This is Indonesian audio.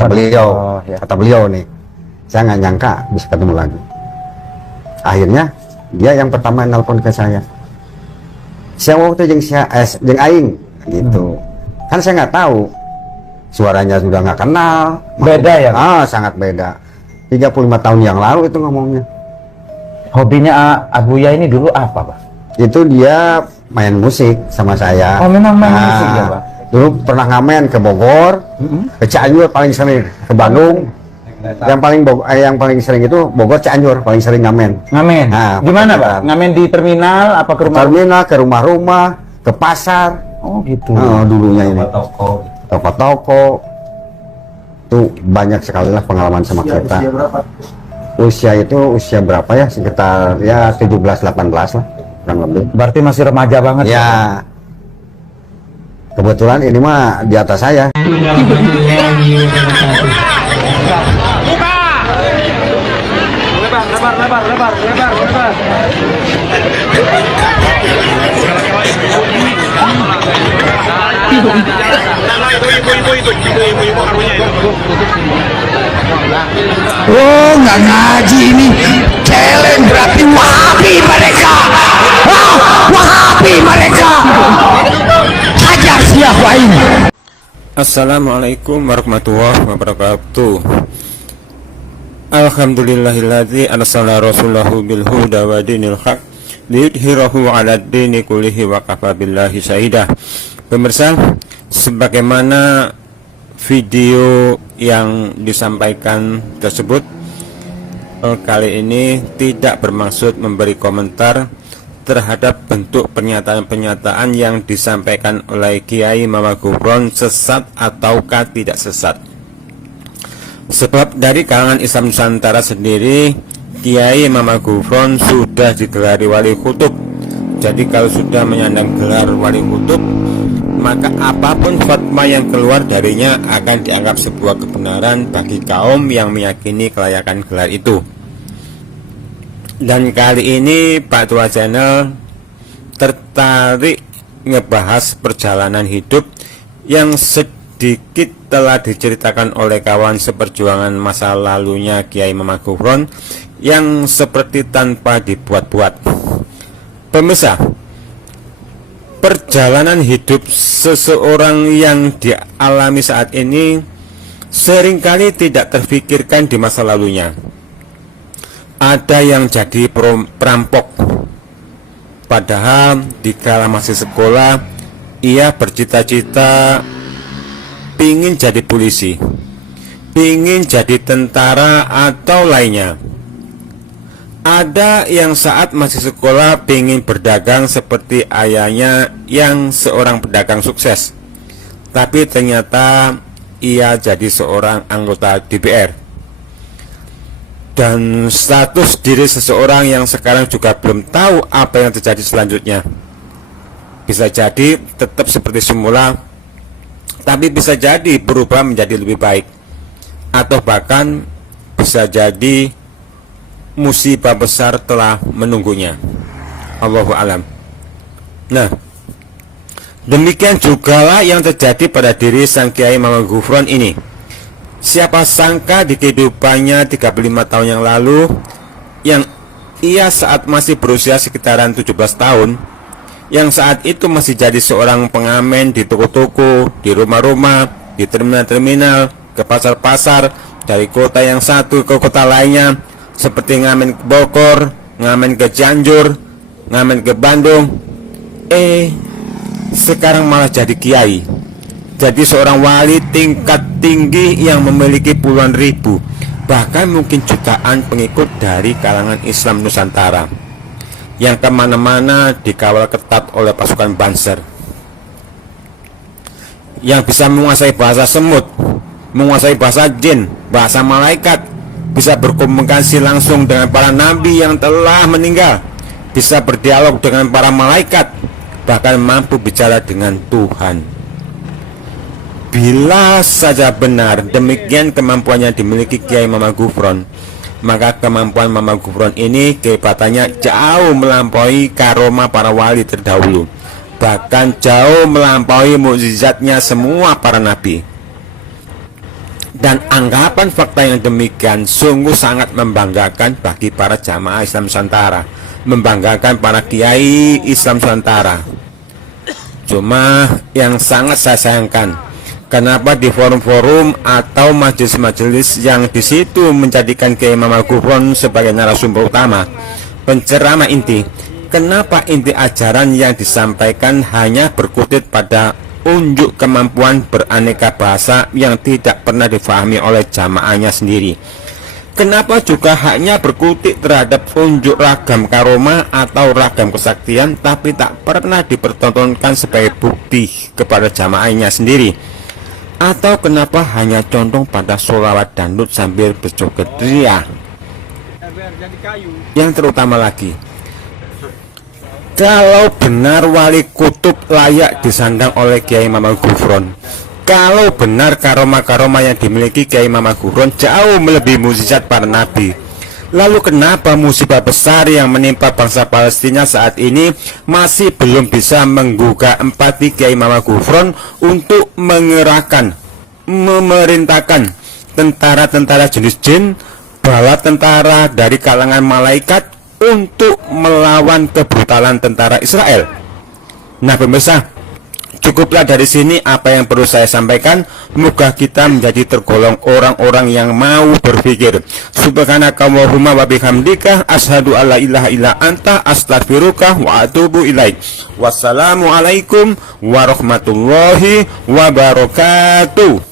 Kata beliau nih, saya nggak nyangka bisa ketemu lagi. Akhirnya dia yang pertama nelpon ke saya. Siapa waktu jeng aing gitu. Kan saya nggak tahu, suaranya sudah nggak kenal. Beda ya? Sangat beda. 35 tahun yang lalu itu ngomongnya. Hobinya Abuya ini dulu apa, Pak? Itu dia main musik sama saya. Oh, memang main musik ya, Pak? Dulu pernah ngamen ke Bogor, ke Cianjur paling sering, ke Bandung. Yang paling sering itu Bogor, Cianjur paling sering ngamen. Ngamen? Nah, gimana, Pak? Ngamen di terminal apa ke rumah? Terminal, ke rumah-rumah, ke pasar. Oh gitu. Dulunya ini. Toko-toko. Itu banyak sekali lah pengalaman sama kita. Usia itu usia berapa ya? Sekitar ya 17-18 lah, kurang lebih. Berarti masih remaja banget ya. Kebetulan ini mah di atas saya. Lebar. Oh, nggak ngaji ini. Challenge berarti Wahabi mereka. Wahabi mereka. Hajar siapa ini? Assalamualaikum warahmatullahi wabarakatuh. Alhamdulillahilladzi arsala rasulahu bil huda wa dinil haq liyudhhirahu 'alad dini kullihi wa kafa billahi syahidah. Pemirsa, sebagaimana video yang disampaikan tersebut, kali ini tidak bermaksud memberi komentar terhadap bentuk pernyataan-pernyataan yang disampaikan oleh Kiai Mama Gufron sesat ataukah tidak sesat. Sebab dari kalangan Islam Nusantara sendiri, Kiai Mama Gufron sudah digelari wali kutub. Jadi kalau sudah menyandang gelar wali kutub, maka apapun fatwa yang keluar darinya akan dianggap sebuah kebenaran bagi kaum yang meyakini kelayakan gelar itu. Dan kali ini Pak Tua Channel tertarik ngebahas perjalanan hidup yang sedikit telah diceritakan oleh kawan seperjuangan masa lalunya Kiai Mama Gufron yang seperti tanpa dibuat-buat. Pemirsa, perjalanan hidup seseorang yang dialami saat ini seringkali tidak terfikirkan di masa lalunya. Ada yang jadi perampok, padahal dikala masih sekolah ia bercita-cita pingin jadi polisi, pingin jadi tentara atau lainnya. Ada yang saat masih sekolah pingin berdagang seperti ayahnya yang seorang pedagang sukses, tapi ternyata ia jadi seorang anggota DPR. Dan status diri seseorang yang sekarang juga belum tahu apa yang terjadi selanjutnya. Bisa jadi tetap seperti semula, tapi bisa jadi berubah menjadi lebih baik, atau bahkan bisa jadi musibah besar telah menunggunya. Allahu alam. Nah, demikian jugalah yang terjadi pada diri sang Kiai Mama Gufron ini. Siapa sangka di kehidupannya 35 tahun yang lalu, yang ia saat masih berusia sekitaran 17 tahun, yang saat itu masih jadi seorang pengamen di toko-toko, di rumah-rumah, di terminal-terminal, ke pasar-pasar, dari kota yang satu ke kota lainnya, seperti ngamen ke Bogor, ngamen ke Cianjur, ngamen ke Bandung. Sekarang malah jadi kiai, jadi seorang wali tingkat tinggi yang memiliki puluhan ribu, bahkan mungkin jutaan pengikut dari kalangan Islam Nusantara, yang kemana-mana dikawal ketat oleh pasukan Banser, yang bisa menguasai bahasa semut, menguasai bahasa jin, bahasa malaikat, bisa berkomunikasi langsung dengan para nabi yang telah meninggal, bisa berdialog dengan para malaikat, bahkan mampu bicara dengan Tuhan. Bila saja benar demikian kemampuannya dimiliki Kiai Mama Gufron, maka kemampuan Mama Gufron ini kehebatannya jauh melampaui karomah para wali terdahulu, bahkan jauh melampaui mukjizatnya semua para nabi. Dan anggapan fakta yang demikian sungguh sangat membanggakan bagi para jamaah Islam Nusantara, membanggakan para kiai Islam Nusantara. Cuma yang sangat saya sayangkan, kenapa di forum-forum atau majelis-majelis yang di situ menjadikan Kiai Imam Al-Ghufron sebagai narasumber utama, penceramah inti, kenapa inti ajaran yang disampaikan hanya berkutit pada unjuk kemampuan beraneka bahasa yang tidak pernah difahami oleh jamaahnya sendiri? Kenapa juga hanya berkutik terhadap unjuk ragam karomah atau ragam kesaktian, tapi tak pernah dipertontonkan sebagai bukti kepada jamaahnya sendiri? Atau kenapa hanya condong pada sholawat dangdut sambil berjoget ria? Yang terutama lagi, kalau benar wali kutub layak disandang oleh Kiai Imam Al-Ghufron, kalau benar karomah-karomah yang dimiliki Kiai Imam Al-Ghufron jauh melebihi mukjizat para nabi, lalu kenapa musibah besar yang menimpa bangsa Palestina saat ini masih belum bisa menggugah empati Kiai Imam Al-Ghufron untuk mengerahkan, memerintahkan tentara-tentara jenis jin, bala tentara dari kalangan malaikat untuk melawan kebrutalan tentara Israel? Nah pemirsa, cukuplah dari sini apa yang perlu saya sampaikan. Moga kita menjadi tergolong orang-orang yang mau berpikir. Subhanakallahumma wa bihamdika asyhadu alla ilaha illa anta astaghfiruka wa atubu ilaik. Wassalamualaikum warahmatullahi wabarakatuh.